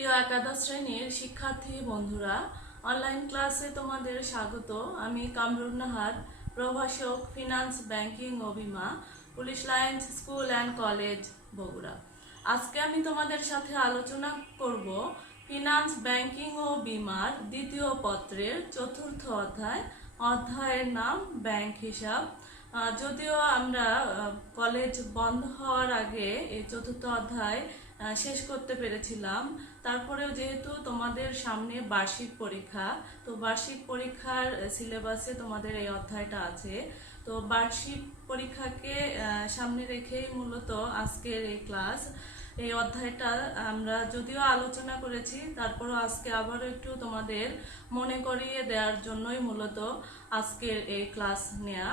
প্রিয় একাদশ শ্রেণীর শিক্ষার্থী বন্ধুরা, অনলাইন ক্লাসে তোমাদের স্বাগত। আমি কামরুন নাহার, প্রভাষক, ফিনান্স, ব্যাংকিং ও বিমা, police lines school and college, Bogura. আজকে আমি তোমাদের সাথে আলোচনা করব ফিনান্স, ব্যাংকিং ও বিমার দ্বিতীয় পত্রের চতুর্থ অধ্যায়। অধ্যায়ের নাম ব্যাংক হিসাব। যদিও আমরা কলেজ বন্ধ হওয়ার আগে এই চতুর্থ অধ্যায় শেষ করতে পেরেছিলাম, তারপরেও যেহেতু তোমাদের সামনে বার্ষিক পরীক্ষা, তো বার্ষিক পরীক্ষার সিলেবাসে তোমাদের এই অধ্যায়টা আছে। তো বার্ষিক পরীক্ষাকে সামনে রেখেই মূলত আজকের এই ক্লাস। এই অধ্যায়টা আমরা যদিও আলোচনা করেছি, তারপরও আজকে আবারও একটু তোমাদের মনে করিয়ে দেওয়ার জন্যই মূলত আজকের এই ক্লাস নেওয়া।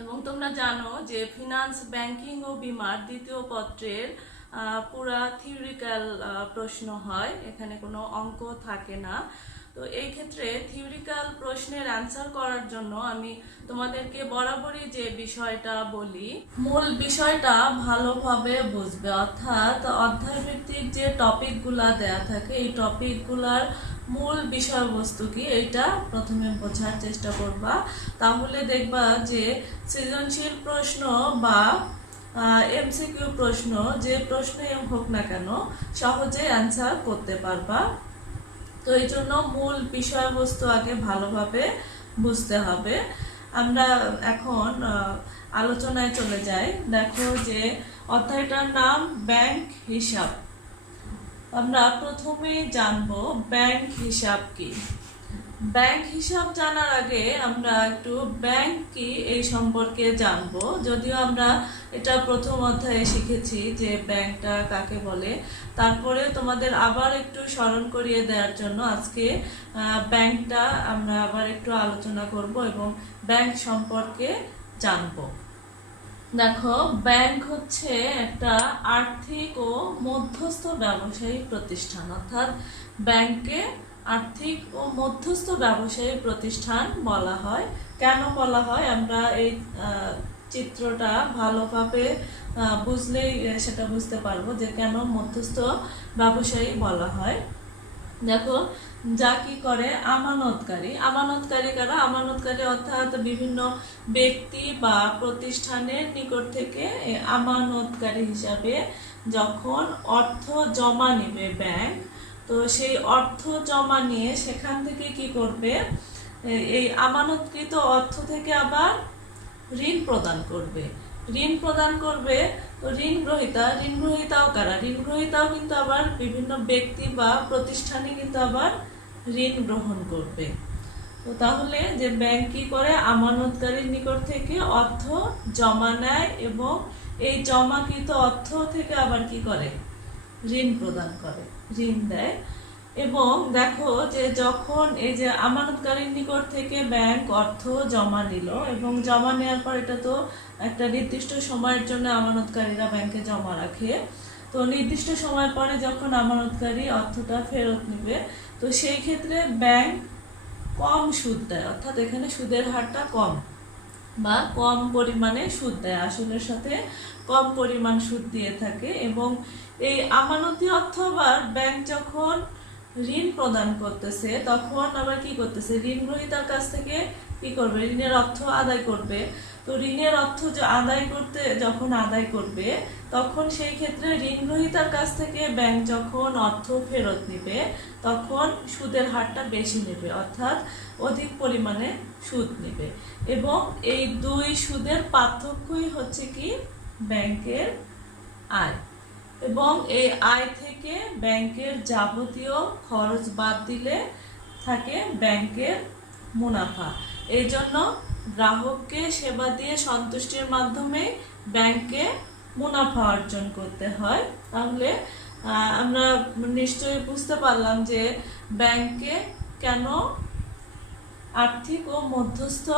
এবং তোমরা জানো যে ফিনান্স, ব্যাংকিং ও বিমার দ্বিতীয় পত্রের পুরা থিওরিক্যাল প্রশ্ন হয়, এখানে কোনো অঙ্ক থাকে না। তো এই ক্ষেত্রে থিওরিক্যাল প্রশ্নের অ্যান্সার করার জন্য আমি তোমাদেরকে বরাবরই যে বিষয়টা বলি, মূল বিষয়টা ভালোভাবে বুঝবে। অর্থাৎ অধ্যায়ভিত্তিক যে টপিকগুলা দেয়া থাকে, এই টপিকগুলার মূল বিষয়বস্তু কি এটা প্রথমে বোঝার চেষ্টা করবা। তাহলে দেখবা যে সৃজনশীল প্রশ্ন বা এমসিকিউ প্রশ্ন, যে প্রশ্নই হোক না কেন, সহজে অ্যান্সার করতে পারবা। তো এই জন্য মূল বিষয়বস্তু আগে ভালোভাবে বুঝতে হবে। আমরা এখন আলোচনায় চলে যাই। দেখো যে অধ্যায়টার নাম ব্যাংক হিসাব। আমরা প্রথমে জানবো ব্যাংক হিসাব কি। ব্যাংক হিসাব জানার আগে আমরা একটু ব্যাংক কি এই সম্পর্কে জানবো। যদিও আমরা এটা প্রথম অধ্যায়ে শিখেছি যে ব্যাংকটা কাকে বলে, তারপরে তোমাদের আবার একটু স্মরণ করিয়ে দেওয়ার জন্য আজকে ব্যাংকটা আমরা আবার একটু আলোচনা করব এবং ব্যাংক সম্পর্কে জানবো। দেখো, ব্যাংক হচ্ছে একটা আর্থিক ও মধ্যস্থ ব্যবসায়ী প্রতিষ্ঠান। অর্থাৎ ব্যাংকে আর্থিক ও মধ্যস্থ ব্যবসায়ী প্রতিষ্ঠান বলা হয়। কেন বলা হয় আমরা এই চিত্রটা ভালোভাবে বুঝলেই সেটা বুঝতে পারবো যে কেন মধ্যস্থ ব্যবসায়ী বলা হয়। দেখো, যা কি করে আমানতকারী। আমানতকারী কারা? আমানতকারী অর্থাৎ বিভিন্ন ব্যক্তি বা প্রতিষ্ঠানের নিকট থেকে আমানতকারী হিসাবে যখন অর্থ জমা নেবে ব্যাংক, তো সেই অর্থ জমা নিয়ে সেখান থেকে কি করবে, এই আমানতকৃত অর্থ থেকে আবার ঋণ প্রদান করবে। ঋণ প্রদান করবে, তো ঋণগ্রহীতাও কারা? ঋণগ্রহীতাও কিন্তু আবার বিভিন্ন ব্যক্তি বা প্রতিষ্ঠানে কিন্তু আবার ঋণ গ্রহণ করবে। তো তাহলে যে ব্যাংক কি করে, আমানতকারীর নিকট থেকে অর্থ জমা নেয় এবং এই জমাকৃত অর্থ থেকে আবার কি করে, ঋণ প্রদান করে, ঋণ দেয়। এবং দেখো যে যখন এই যে আমানতকারীর নিকট থেকে ব্যাংক অর্থ জমা নিল এবং জমা নেওয়ার পর এটা তো একটা নির্দিষ্ট সময়ের জন্য আমানতকারীরা ব্যাংকে জমা রাখে। তো নির্দিষ্ট সময় পরে যখন আমানতকারী অর্থটা ফেরত নেবে, তো সেই ক্ষেত্রে ব্যাংক কম সুদ দেয়। অর্থাৎ এখানে সুদের হারটা কম বা কম পরিমাণে সুদ দেয়, আসলের সাথে কম পরিমাণ সুদ দিয়ে থাকে। এবং এই আমানতি অর্থ আবার ব্যাংক যখন ঋণ প্রদান করতেছে তখন আবার কি করতেছে, ঋণগ্রহীতার কাছ থেকে কি করবে, ঋণের অর্থ আদায় করবে। তো ঋণের অর্থ যখন আদায় করবে, তখন সেই ক্ষেত্রে ঋণগ্রহীতার কাছ থেকে ব্যাংক যখন অর্থ ফেরত নেবে তখন সুদের হারটা বেশি নেবে, অর্থাৎ অধিক পরিমাণে সুদ নেবে। এবং এই দুই সুদের পার্থক্যই হচ্ছে কি, ব্যাংকের আয়। এবং এই আয় থেকে ব্যাংকের যাবতীয় খরচ বাদ দিলে থাকে ব্যাংকের মুনাফা। এই জন্য গ্রাহককে সেবা দিয়ে সন্তুষ্টির মাধ্যমে ব্যাংকে মুনাফা অর্জন করতে হয়। তাহলে আমরা নিশ্চয়ই বুঝতে পারলাম যে ব্যাংকে কেন আর্থিক ও মধ্যস্থ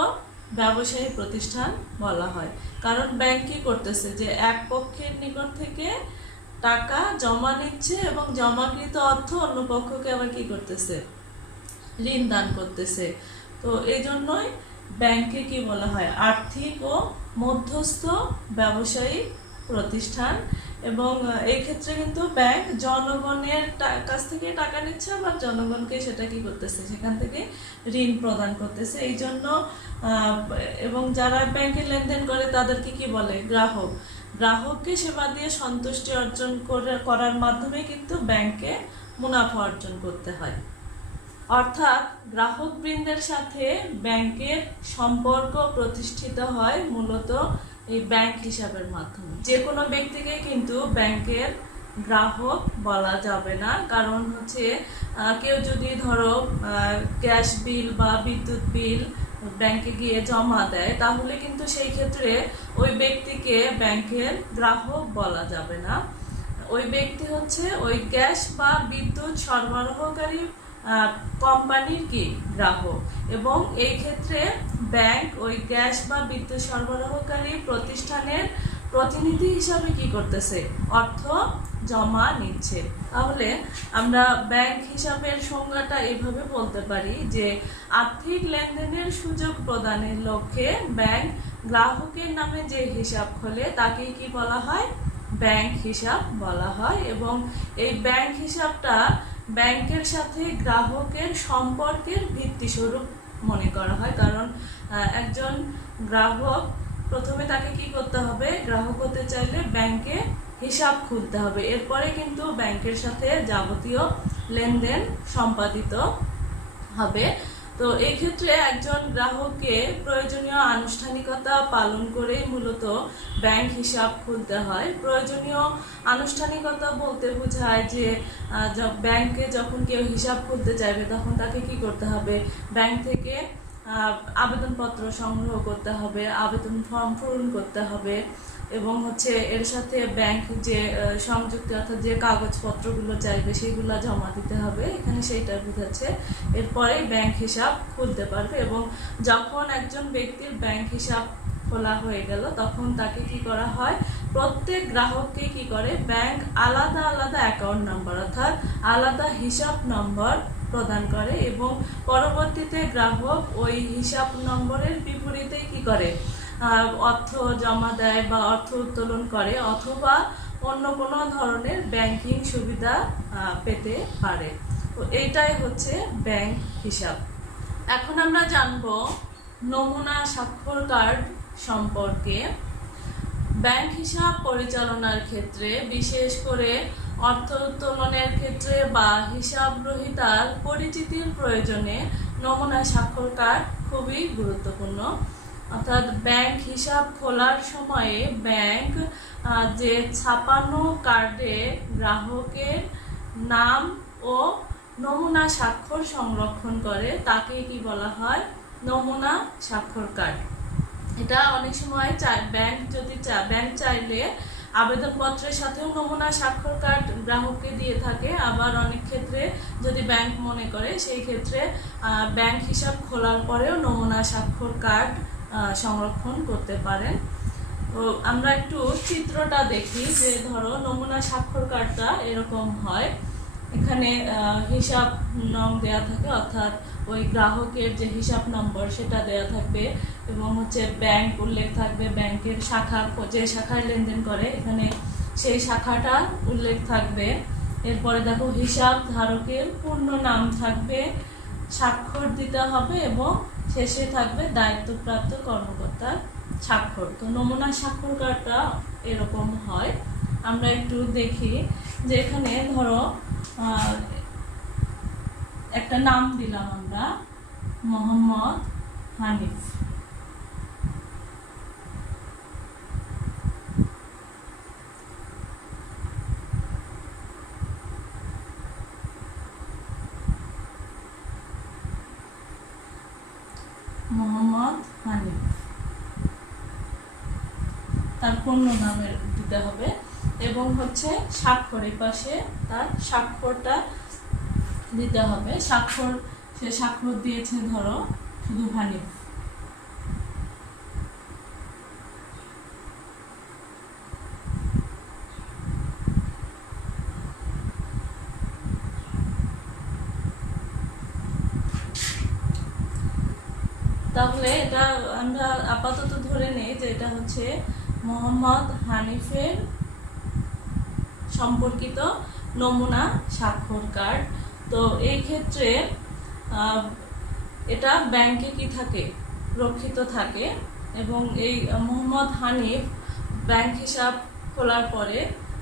ব্যবসায়ী প্রতিষ্ঠান বলা হয়। কারণ ব্যাংক কি করতেছে, যে এক পক্ষের নিকট থেকে টাকা জমা নিচ্ছে এবং জমাকৃত অর্থ অন্য পক্ষকে আবার কি করতেছে, ঋণ দান করতেছে। তো এই জন্যই ব্যাংকে কি বলা হয়, আর্থিক ও মধ্যস্থ ব্যবসায়ী প্রতিষ্ঠান। এবং এই ক্ষেত্রে কিন্তু ব্যাংক জনগণের কাছ থেকে টাকা নিচ্ছে, আবার জনগণকে সেটা কি করতেছে, সেখান থেকে ঋণ প্রদান করতেছে। এই জন্য এবং যারা ব্যাংকে লেনদেন করে তাদেরকে কি বলে, গ্রাহক। গ্রাহককে সেবা দিয়ে সন্তুষ্টি অর্জন করার মাধ্যমে কিন্তু ব্যাংকে মুনাফা অর্জন করতে হয়। অর্থাৎ গ্রাহক বৃন্দের সাথে ব্যাংকের সম্পর্ক প্রতিষ্ঠিত হয় মূলত এই ব্যাংক হিসাবের মাধ্যমে। যে কোনো ব্যক্তিকে কিন্তু ব্যাংকের গ্রাহক বলা যাবে না, কারণ হচ্ছে কেউ যদি ধরো গ্যাস বিল বা বিদ্যুৎ বিল ব্যাংকে গিয়ে জমা দেয়, তাহলে কিন্তু সেই ক্ষেত্রে ওই ব্যক্তিকে ব্যাংকের গ্রাহক বলা যাবে না। ওই ব্যক্তি হচ্ছে ওই গ্যাস বা বিদ্যুৎ সরবরাহকারী কোম্পানির কি গ্রাহক, এবং এই ক্ষেত্রে ব্যাংক ওই গ্যাস বা বিদ্যুৎ সরবরাহকারী প্রতিষ্ঠানের প্রতিনিধি হিসাবে কি করতেছে, অর্থ জমা নিচ্ছে। তাহলে আমরা ব্যাংক হিসাবের সংজ্ঞাটা এইভাবে বলতে পারি যে আর্থিক লেনদেনের সুযোগ প্রদানের লক্ষ্যে ব্যাংক গ্রাহকের নামে যে হিসাব খোলে তাকে কি বলা হয়, ব্যাংক হিসাব বলা হয়। এবং এই ব্যাংক হিসাবটা ব্যাংকের সাথে গ্রাহকের সম্পর্কের ভিত্তিস্বরূপ মনে করা হয়, কারণ একজন গ্রাহক প্রথমে তাকে কি করতে হবে, গ্রাহক হতে চাইলে ব্যাংকে হিসাব খুলতে হবে, এরপরে কিন্তু ব্যাংকের সাথে যাবতীয় লেনদেন সম্পাদিত হবে। তো এই ক্ষেত্রে একজন গ্রাহককে প্রয়োজনীয় আনুষ্ঠানিকতা পালন করেই মূলত ব্যাংক হিসাব খুলতে হয়। প্রয়োজনীয় আনুষ্ঠানিকতা বলতে বোঝায় যে ব্যাংকে যখন কেউ হিসাব খুলতে চাইবে তখন তাকে কি করতে হবে, ব্যাংক থেকে আবেদনপত্র সংগ্রহ করতে হবে, আবেদন ফর্ম পূরণ করতে হবে, এবং হচ্ছে এর সাথে ব্যাংক যে সংযুক্ত অর্থাৎ যে কাগজপত্রগুলো চাইবে সেগুলো জমা দিতে হবে, এখানে সেইটা বোঝাচ্ছে। এরপরে ব্যাংক হিসাব খুলতে পারবে, এবং যখন একজন ব্যক্তির ব্যাংক হিসাব খোলা হয়ে গেল তখন তাকে কি করা হয়, প্রত্যেক গ্রাহককে কি করে ব্যাংক আলাদা আলাদা অ্যাকাউন্ট নাম্বার অর্থাৎ আলাদা হিসাব নম্বর প্রদান করে, এবং পরবর্তীতে গ্রাহক ওই হিসাব নম্বরের বিপরীতে কি করে, অর্থ জমা দেয় বা অর্থ উত্তোলন করে, অথবা অন্য কোনো ধরনের ব্যাংকিং সুবিধা পেতে পারে। তো এইটাই হচ্ছে ব্যাংক হিসাব। এখন আমরা জানবো নমুনা স্বাক্ষর কার্ড সম্পর্কে। ব্যাংক হিসাব পরিচালনার ক্ষেত্রে বিশেষ করে অর্থ উত্তোলনের ক্ষেত্রে বা হিসাব গ্রহীতার পরিচিতির প্রয়োজনে নমুনা স্বাক্ষর কার্ড খুবই গুরুত্বপূর্ণ। অর্থাৎ ব্যাংক হিসাব খোলার সময়ে ব্যাংক যে ছাপানো কার্ডে গ্রাহকের নাম ও নমুনা স্বাক্ষর সংরক্ষণ করে তাকে কি বলা হয়, নমুনা স্বাক্ষর কার্ড। এটা অনেক সময় ব্যাংক চাইলে আবেদনপত্রের সাথেও নমুনা স্বাক্ষর কার্ড গ্রাহককে দিয়ে থাকে, আবার অনেক ক্ষেত্রে যদি ব্যাংক মনে করে সেই ক্ষেত্রে ব্যাংক হিসাব খোলার পরেও নমুনা স্বাক্ষর কার্ড সংরক্ষণ করতে পারেন। তো আমরা একটু চিত্রটা দেখি যে ধরো নমুনা স্বাক্ষর কার্ডটা এরকম হয়। এখানে হিসাব নং দেয়া থাকে, অর্থাৎ ওই গ্রাহকের যে হিসাব নম্বর সেটা দেয়া থাকবে, এবং হচ্ছে ব্যাংক উল্লেখ থাকবে, ব্যাংকের শাখা যে শাখায় লেনদেন করে এখানে সেই শাখাটা উল্লেখ থাকবে। এরপরে দেখো হিসাব ধারকের পূর্ণ নাম থাকবে, স্বাক্ষর দিতে হবে, এবং শেষে থাকবে দায়িত্বপ্রাপ্ত কর্মকর্তার স্বাক্ষর। তো নমুনা স্বাক্ষর কার্ডটা এরকম হয়। আমরা একটু দেখি যে এখানে ধরো একটা নাম দিলাম আমরা, মোহাম্মদ হানিফ। মোহাম্মদ হানিফ তার পূর্ণ নামের দিতে হবে, এবং হচ্ছে স্বাক্ষরের পাশে তার স্বাক্ষরটা দিতে হবে। সে স্বাক্ষর দিয়েছে ধরো শুধু হানিফ। তাহলে এটা আমরা আপাতত ধরে নেই যে এটা হচ্ছে মোহাম্মদ হানিফের সম্পর্কিত নমুনা স্বাক্ষর কার্ড। তো এই ক্ষেত্রে এটা ব্যাংকে কি থাকে, রক্ষিত থাকে। এবং এই মোহাম্মদ হানিফ ব্যাংক হিসাব খোলার পরে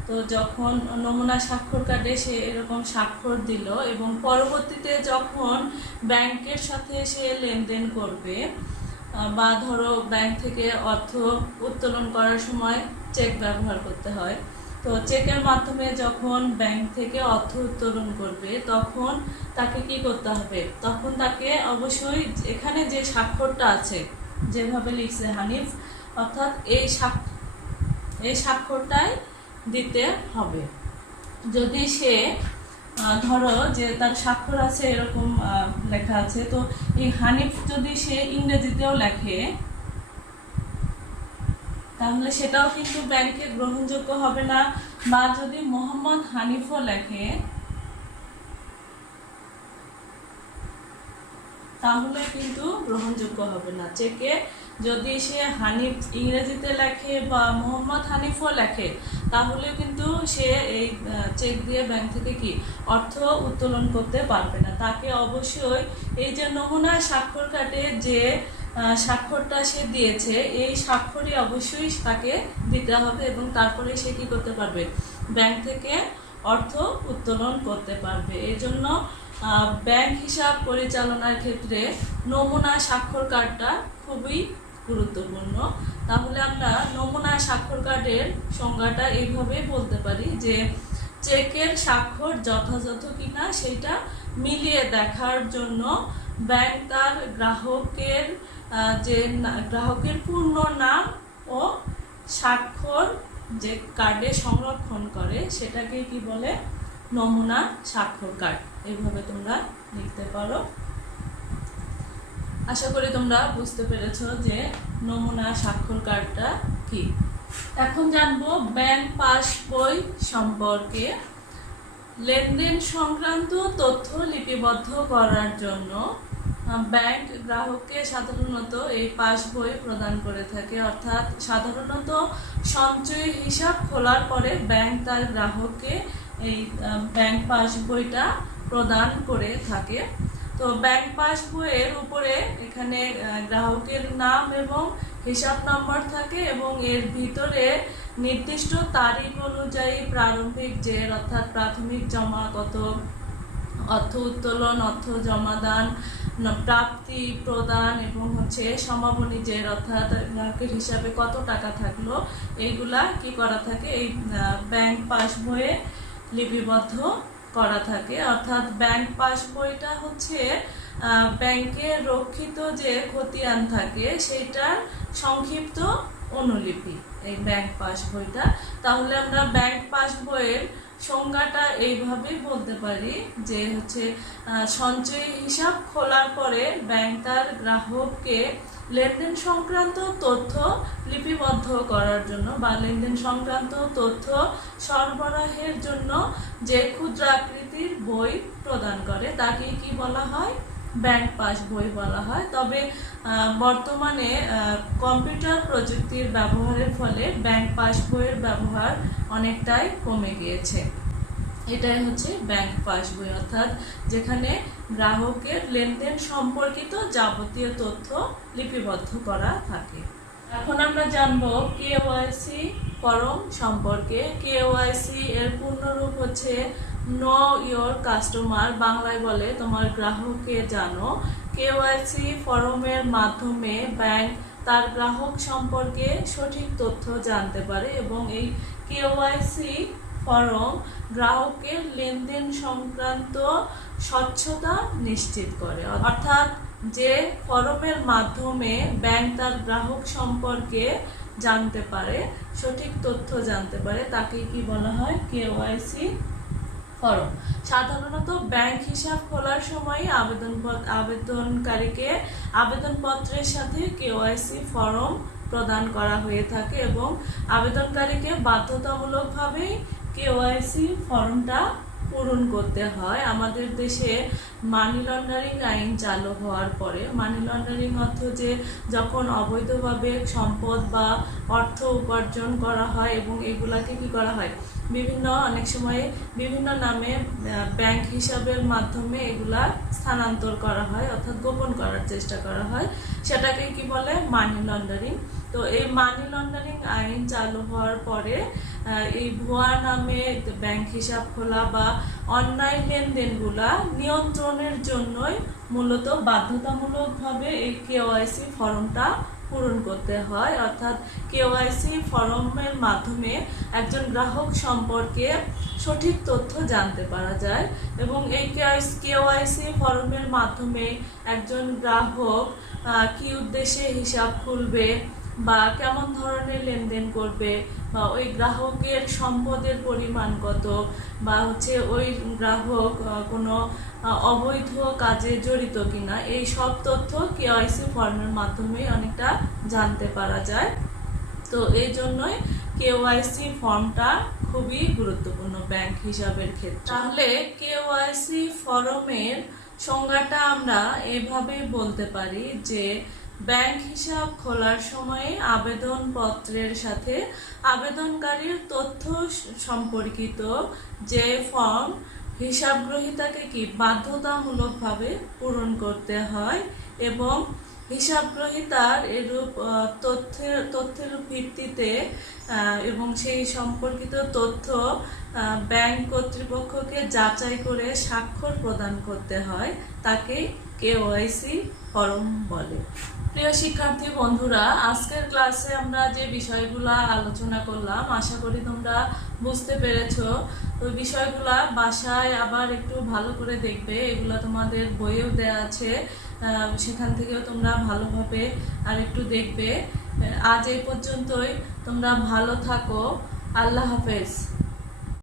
তো যখন নমুনা স্বাক্ষর কার্ডে সে এরকম স্বাক্ষর দিল এবং পরবর্তীতে যখন ব্যাংকের সাথে সে লেনদেন করবে বা ধরো ব্যাংক থেকে অর্থ উত্তোলন করার সময় চেক ব্যবহার করতে হয়, তো চেকের মাধ্যমে যখন ব্যাংক থেকে অর্থ উত্তোলন করবে তখন তাকে কি করতে হবে, তখন তাকে অবশ্যই এখানে যে স্বাক্ষরটা আছে যেভাবে লিখছে হানিফ, অর্থাৎ এই স্বাক্ষরটাই দিতে হবে। যদি সে ধরো যে তার স্বাক্ষর আছে এরকম লেখা আছে, তো এই হানিফ যদি সে ইংরেজিতেও লেখে তাহলে সেটাও কিন্তু ব্যাংকে গ্রহণযোগ্য হবে না। বা যদি মোহাম্মদ হানিফও লেখে তাহলে কিন্তু গ্রহণযোগ্য হবে না। চেকে যদি সে হানিফ ইংরেজিতে লেখে বা মোহাম্মদ হানিফও লেখে তাহলে কিন্তু সে এই চেক দিয়ে ব্যাংক থেকে কি অর্থ উত্তোলন করতে পারবে না। তাকে অবশ্যই এই যে নমুনা স্বাক্ষর কার্ডে যে স্বাক্ষরটা সে দিয়েছে এই স্বাক্ষরই অবশ্যই তাকে দিতে হবে এবং তারপরে সে কি করতে পারবে, ব্যাংক থেকে অর্থ উত্তোলন করতে পারবে। এই জন্য ব্যাংক হিসাব পরিচালনার ক্ষেত্রে নমুনা স্বাক্ষর কার্ডটা খুবই গুরুত্বপূর্ণ। তাহলে আমরা নমুনা স্বাক্ষর কার্ডের সংজ্ঞাটা এইভাবে বলতে পারি যে চেকের স্বাক্ষর যথাযথ কিনা সেটা মিলিয়ে দেখার জন্য ব্যাংক তার গ্রাহকের পূর্ণ নাম ও স্বাক্ষর যে কার্ডে সংরক্ষণ করে সেটাকে কি বলে, নমুনা স্বাক্ষর কার্ড। এইভাবে তোমরা লিখতে পারো। আশা করি তোমরা বুঝতে পেরেছো যে নমুনা স্বাক্ষর কার্ডটা কি। এখন জানবো ব্যাংক পাসবই সম্পর্কে। লেনদেন সংক্রান্ত তথ্য লিপিবদ্ধ করার জন্য ব্যাংক গ্রাহককে সাধারণত এই পাসবই প্রদান করে থাকে। অর্থাৎ সাধারণত সঞ্চয়ী হিসাব খোলার পরে ব্যাংক তার গ্রাহককে এই ব্যাংক পাসবইটা প্রদান করে থাকে। তো ব্যাংক পাসবইয়ের উপরে এখানে গ্রাহকের নাম এবং হিসাব নম্বর থাকে এবং এর ভিতরে নির্দিষ্ট তারিখ অনুযায়ী প্রারম্ভিক জের অর্থাৎ প্রাথমিক জমা কত, অর্থ উত্তোলন, অর্থ জমাদান, প্রাপ্তি প্রদান এবং সমাপনী জের অর্থাৎ গ্রাহকের হিসাবে কত টাকা থাকলো, এইগুলা কি করা থাকে এই ব্যাংক পাসবইয়ে লিপিবদ্ধ করা থাকে। অর্থাৎ ব্যাংক পাসবইটা ব্যাংকে রক্ষিত যে খতিয়ান থাকে সেটার সংক্ষিপ্ত অনুলিপি এই ব্যাংক পাসবইটা। তাহলে আমরা ব্যাংক পাসবইয়ের সংজ্ঞাটা এইভাবেই বলতে পারি যে সঞ্চয়ী হিসাব খোলার পরে ব্যাংক তার গ্রাহককে লেনদেন সংক্রান্ত তথ্য লিপিবদ্ধ করার জন্য বা লেনদেন সংক্রান্ত তথ্য সরবরাহের জন্য যে ক্ষুদ্র আকৃতির বই প্রদান করে তাকে কি বলা হয়, ব্যাংক পাসবই বলা হয়। তবে বর্তমানে কম্পিউটার প্রযুক্তির ব্যবহারের ফলে ব্যাংক পাসবইয়ের ব্যবহার অনেকটাই কমে গিয়েছে। এটাই ব্যাংক পাসবই, অর্থাৎ যেখানে গ্রাহকের লেনদেন সম্পর্কিত যাবতীয় তথ্য লিপিবদ্ধ করা থাকে। এখন আমরা জানবো কেওয়াইসি ফরম সম্পর্কে। কেওয়াইসি এর পূর্ণরূপ নো ইয়োর কাস্টমার, বাংলায় বলে তোমার গ্রাহককে জানো। কেওয়াইসি ফরমের মাধ্যমে ব্যাংক তার গ্রাহক সম্পর্কে সঠিক তথ্য জানতে পারে এবং এই কেওয়াইসি ফরম গ্রাহকের লেনদেন সংক্রান্ত স্বচ্ছতা নিশ্চিত করে। অর্থাৎ যে ফরমের মাধ্যমে ব্যাংক তার গ্রাহক সম্পর্কে জানতে পারে, সঠিক তথ্য জানতে পারে, তাকে কি বলা হয়, কেওয়াইসি ফরম। সাধারণত ব্যাংক হিসাব খোলার সময় আবেদনকারীকে আবেদনপত্রের সাথে কেওয়াইসি ফরম প্রদান করা হয়ে থাকে এবং আবেদনকারীকে বাধ্যতামূলকভাবে কেওয়াইসি ফর্মটা পূরণ করতে হয়। আমাদের দেশে মানি লন্ডারিং আইন চালু হওয়ার পরে, মানি লন্ডারিং অর্থ যখন অবৈধভাবে সম্পদ বা অর্থ উপার্জন করা হয় এবং এগুলাকে কি করা হয়, অনেক সময় বিভিন্ন নামে ব্যাংক হিসাবের মাধ্যমে এগুলা স্থানান্তর করা হয়, অর্থাৎ গোপন করার চেষ্টা করা হয়, সেটাকে কি বলে? Money laundering. তো এই মানি লন্ডারিং আইন চালু হওয়ার পরে এই ভুয়া নামে ব্যাংক হিসাব খোলা বা অনলাইন লেনদেনগুলা নিয়ন্ত্রণের জন্যই মূলত বাধ্যতামূলকভাবে এই কেওয়াইসি ফর্মটা পূরণ করতে হয়। অর্থাৎ কেওয়াইসি ফর্মের মাধ্যমে একজন গ্রাহক সম্পর্কে সঠিক তথ্য জানতে পারা যায় এবং এই কেওয়াইসি ফর্মের মাধ্যমে একজন গ্রাহক কি উদ্দেশ্যে হিসাব খুলবে বা কেমন ধরনের লেনদেন করবে বা ওই গ্রাহকের সম্পদের পরিমাণ কত বা ওই গ্রাহক কোনো অবৈধ কাজে জড়িত কিনা, এই সব তথ্য কেওয়াইসি ফর্মের মাধ্যমে অনেকটা জানতে পারা যায়। তো এই জন্যই কেওয়াইসি ফর্মটা খুবই গুরুত্বপূর্ণ ব্যাংক হিসাবের ক্ষেত্রে। তাহলে কেওয়াইসি ফর্মের সংজ্ঞাটা আমরা এভাবে বলতে পারি যে ব্যাংক হিসাব খোলার সময়ে আবেদনপত্রের সাথে আবেদনকারীর তথ্য সম্পর্কিত যে ফর্ম হিসাব গ্রহীতাকে কি বাধ্যতামূলকভাবে পূরণ করতে হয় এবং হিসাব গ্রহীতার এরূপ তথ্যের ভিত্তিতে এবং সেই সম্পর্কিত তথ্য ব্যাংক কর্তৃপক্ষকে যাচাই করে স্বাক্ষর প্রদান করতে হয়, তাকে কেওয়াইসি ফর্ম বলে। প্রিয় শিক্ষার্থী বন্ধুরা, আজকের ক্লাসে আমরা যে বিষয়গুলো আলোচনা করলাম আশা করি তোমরা বুঝতে পেরেছো। ওই বিষয়গুলা বাসায় আবার একটু ভালো করে দেখবে, এগুলো তোমাদের বইয়েও দেওয়া আছে, সেখান থেকেও তোমরা ভালোভাবে আর একটু দেখবে। আজ এই পর্যন্তই, তোমরা ভালো থাকো। আল্লাহ হাফেজ।